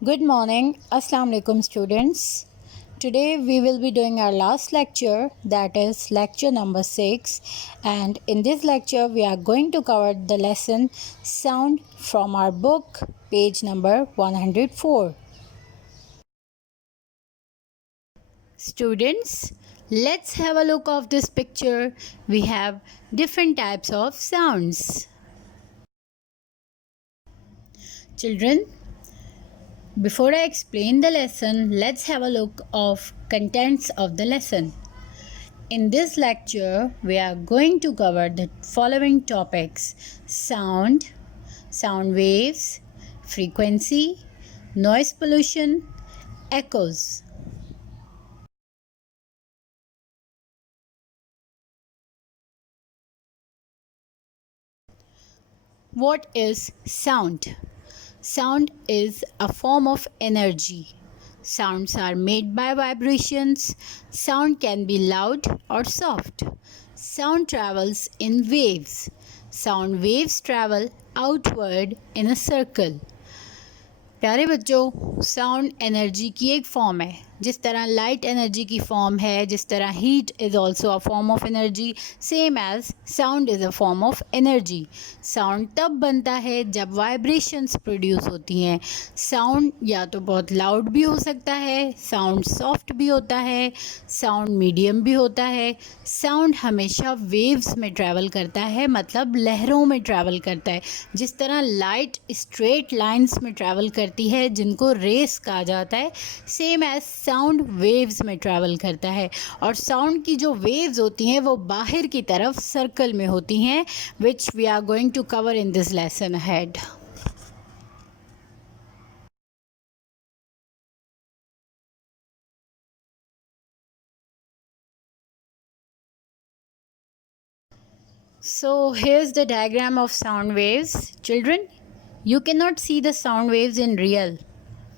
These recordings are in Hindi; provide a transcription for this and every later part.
Good morning, Assalamu alaikum students. Today we will be doing our last lecture, that is lecture number 6, and in this lecture we are going to cover the lesson sound from our book, page number 104. Students, let's have a look of this picture. We have different types of sounds. Children, before I explain the lesson, let's have a look of contents of the lesson. In this lecture, we are going to cover the following topics: sound, sound waves, frequency, noise pollution, echoes. What is sound? Sound is a form of energy. Sounds are made by vibrations. Sound can be loud or soft. Sound travels in waves. Sound waves travel outward in a circle. प्यारे बच्चों, साउंड एनर्जी की एक फॉर्म है. जिस तरह लाइट एनर्जी की फॉर्म है, जिस तरह heat is also a form of energy, same as sound is a form of energy. Sound तब बनता है जब वाइब्रेशंस प्रोड्यूस होती हैं. साउंड या तो बहुत लाउड भी हो सकता है, साउंड सॉफ्ट भी होता है, साउंड मीडियम भी होता है. साउंड हमेशा वेव्स में ट्रैवल करता है, मतलब लहरों में ट्रैवल करता है. जिस तरह लाइट स्ट्रेट लाइंस में ट्रैवल करती है, जिनको रेस कहा जाता है, सेम एज साउंड वेव्स में ट्रैवल करता है. और साउंड की जो वेव्स होती हैं वो बाहर की तरफ सर्कल में होती हैं, which we are going to cover in this lesson ahead. So here's the diagram of sound waves. Children, you cannot see the sound waves in real.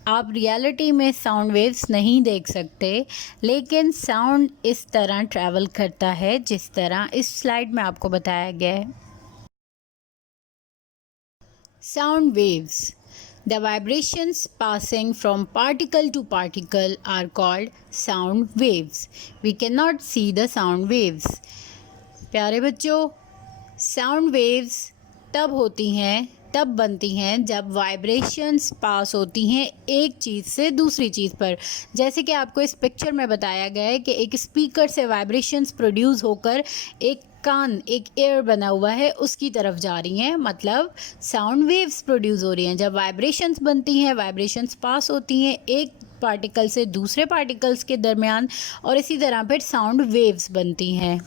आप रियलिटी में साउंड वेव्स नहीं देख सकते, लेकिन साउंड इस तरह ट्रैवल करता है जिस तरह इस स्लाइड में आपको बताया गया है. Sound waves. The vibrations passing from particle to particle are called sound waves. We cannot see the sound waves. प्यारे बच्चों, साउंड वेव्स तब बनती हैं जब वाइब्रेशंस पास होती हैं एक चीज़ से दूसरी चीज़ पर. जैसे कि आपको इस पिक्चर में बताया गया है कि एक स्पीकर से वाइब्रेशंस प्रोड्यूस होकर एक एयर बना हुआ है उसकी तरफ जा रही हैं, मतलब साउंड वेव्स प्रोड्यूस हो रही हैं. जब वाइब्रेशंस बनती हैं, वाइब्रेशंस पास होती हैं एक पार्टिकल से दूसरे पार्टिकल्स के दरमियान, और इसी तरह फिर साउंड वेव्स बनती हैं.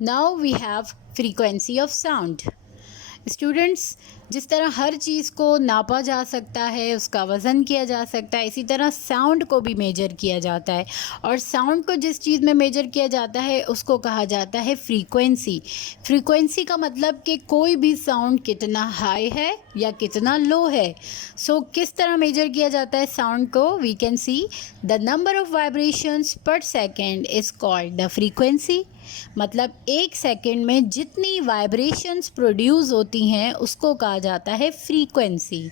Now we have frequency of sound. Students, जिस तरह हर चीज़ को नापा जा सकता है, उसका वज़न किया जा सकता है, इसी तरह साउंड को भी मेजर किया जाता है. और साउंड को जिस चीज़ में मेजर किया जाता है उसको कहा जाता है फ्रीक्वेंसी. फ्रीक्वेंसी का मतलब कि कोई भी साउंड कितना हाई है या कितना लो है. सो किस तरह मेजर किया जाता है साउंड को? We can see the number of vibrations per second is called the frequency. मतलब एक सेकेंड में जितनी वाइब्रेशंस प्रोड्यूस होती हैं उसको कहा जाता है frequency.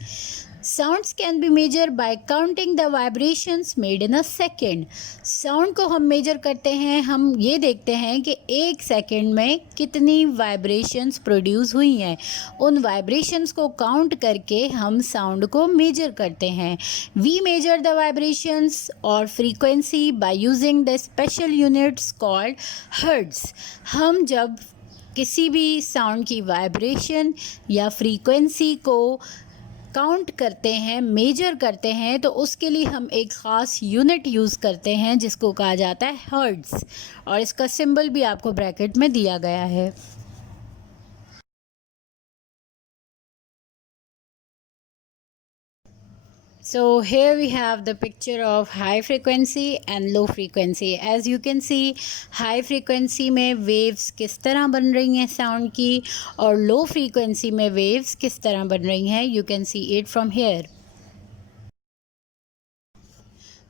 Sounds can be measure by counting the vibrations made in a second. Sound को हम मेजर करते हैं, हम ये देखते हैं कि एक सेकेंड में कितनी वाइब्रेशंस प्रोड्यूस हुई हैं. उन वाइब्रेशंस को काउंट करके हम साउंड को मेजर करते हैं. वी मेजर द वाइब्रेशंस और frequency by using the special units called hertz. हम जब किसी भी साउंड की वाइब्रेशन या फ्रीक्वेंसी को काउंट करते हैं, मेजर करते हैं, तो उसके लिए हम एक ख़ास यूनिट यूज़ करते हैं जिसको कहा जाता है हर्ट्ज़, और इसका सिंबल भी आपको ब्रैकेट में दिया गया है. So here we have the picture of high frequency and low frequency. As you can see, high frequency में waves किस तरह बन रही हैं साउंड की, और low frequency में waves किस तरह बन रही हैं. You can see it from here.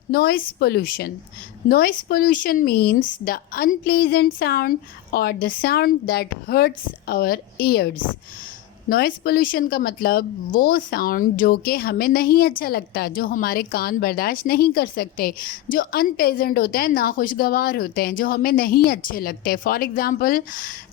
Noise pollution. Noise pollution means the unpleasant sound or the sound that hurts our ears. Noise pollution का मतलब वो साउंड जो कि हमें नहीं अच्छा लगता, जो हमारे कान बर्दाश्त नहीं कर सकते, जो अनप्लेजेंट होते हैं, नाखुशगवार होते हैं, जो हमें नहीं अच्छे लगते। फॉर एग्ज़ाम्पल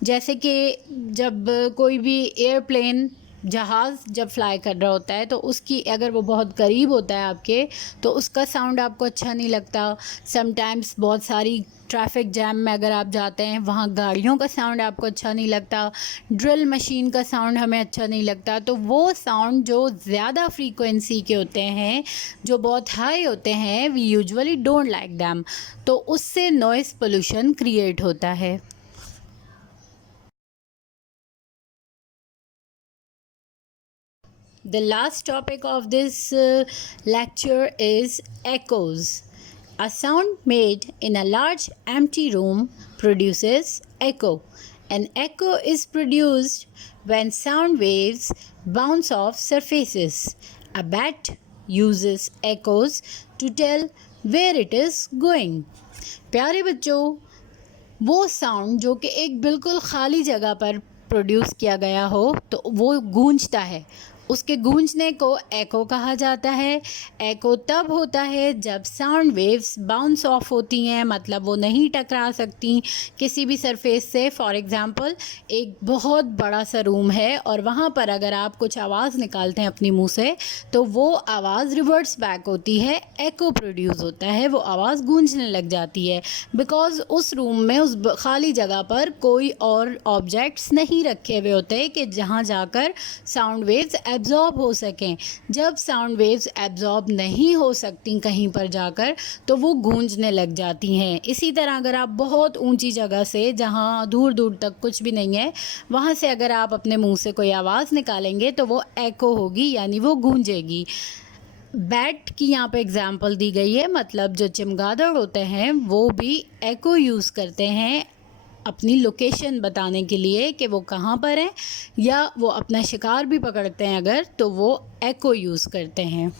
जैसे कि जब कोई भी एयरप्लेन जहाज़ जब फ्लाई कर रहा होता है तो उसकी अगर वो बहुत करीब होता है आपके तो उसका साउंड आपको अच्छा नहीं लगता। समटाइम्स बहुत सारी ट्रैफिक जैम में अगर आप जाते हैं वहाँ गाड़ियों का साउंड आपको अच्छा नहीं लगता, ड्रिल मशीन का साउंड हमें अच्छा नहीं लगता। तो वो साउंड जो ज़्यादा फ्रीक्वेंसी के होते हैं, जो बहुत हाई होते हैं, we usually don't like them. तो उससे नॉइज़ पोल्यूशन क्रिएट होता है। The last topic of this lecture is echoes. A sound made in a large empty room produces echo. An echo is produced when sound waves bounce off surfaces. A bat uses echoes to tell where it is going. प्यारे बच्चों, वो साउंड जो कि एक बिल्कुल खाली जगह पर प्रोड्यूस किया गया हो तो वो गूंजता है, उसके गूंजने को एको कहा जाता है। एको तब होता है जब साउंड वेव्स बाउंस ऑफ होती हैं, मतलब वो नहीं टकरा सकती किसी भी सरफेस से। फॉर एग्ज़ाम्पल एक बहुत बड़ा सा रूम है और वहाँ पर अगर आप कुछ आवाज़ निकालते हैं अपनी मुंह से तो वो आवाज़ रिवर्स बैक होती है, एको प्रोड्यूस होता है, वो आवाज़ गूंजने लग जाती है। बिकॉज़ उस रूम में उस खाली जगह पर कोई और ऑब्जेक्ट्स नहीं रखे हुए होते कि जहाँ जाकर साउंड वेव्स एब्जॉर्ब हो सकें। जब साउंड वेव्स एब्जॉर्ब नहीं हो सकती कहीं पर जाकर तो वो गूंजने लग जाती हैं। इसी तरह अगर आप बहुत ऊंची जगह से, जहाँ दूर दूर तक कुछ भी नहीं है, वहाँ से अगर आप अपने मुंह से कोई आवाज़ निकालेंगे तो वो एको होगी, यानी वो गूंजेगी। बैट की यहाँ पे एग्जाम्पल दी गई है, मतलब जो चमगादड़ होते हैं वो भी एको यूज़ करते हैं अपनी लोकेशन बताने के लिए कि वो कहाँ पर हैं, या वो अपना शिकार भी पकड़ते हैं अगर, तो वो एको यूज़ करते हैं।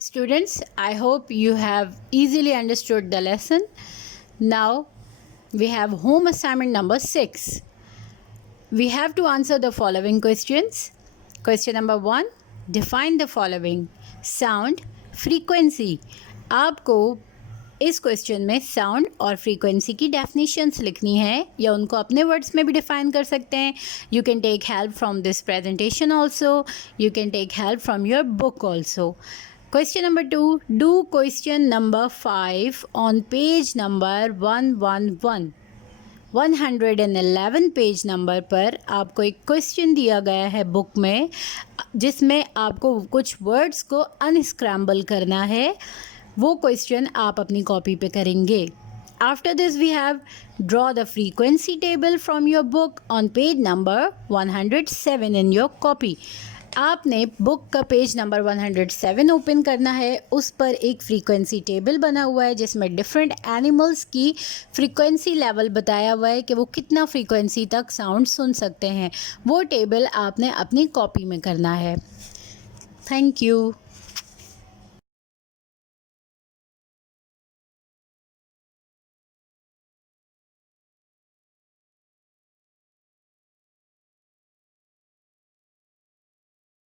Students, I hope you have easily understood the lesson. Now we have home assignment number 6. We have to answer the following questions. Question number 1, define the following. Sound, frequency. आपको इस क्वेश्चन में साउंड और फ्रीक्वेंसी की डेफिनेशंस लिखनी है, या उनको अपने वर्ड्स में भी डिफाइन कर सकते हैं। You can take help from this presentation also, you can take help from your book also. Question number 2, do question number 5 on page number 111. 111 page number पर आपको एक क्वेश्चन दिया गया है बुक में, जिसमें आपको कुछ वर्ड्स को अनस्क्रैम्बल करना है। वो क्वेश्चन आप अपनी कॉपी पे करेंगे। After this we have draw the frequency table from your book on page number 107 in your copy. आपने बुक का पेज नंबर 107 ओपन करना है, उस पर एक फ्रीक्वेंसी टेबल बना हुआ है जिसमें डिफरेंट एनिमल्स की फ्रीक्वेंसी लेवल बताया हुआ है कि वो कितना फ्रीक्वेंसी तक साउंड सुन सकते हैं। वो टेबल आपने अपनी कॉपी में करना है। Thank you.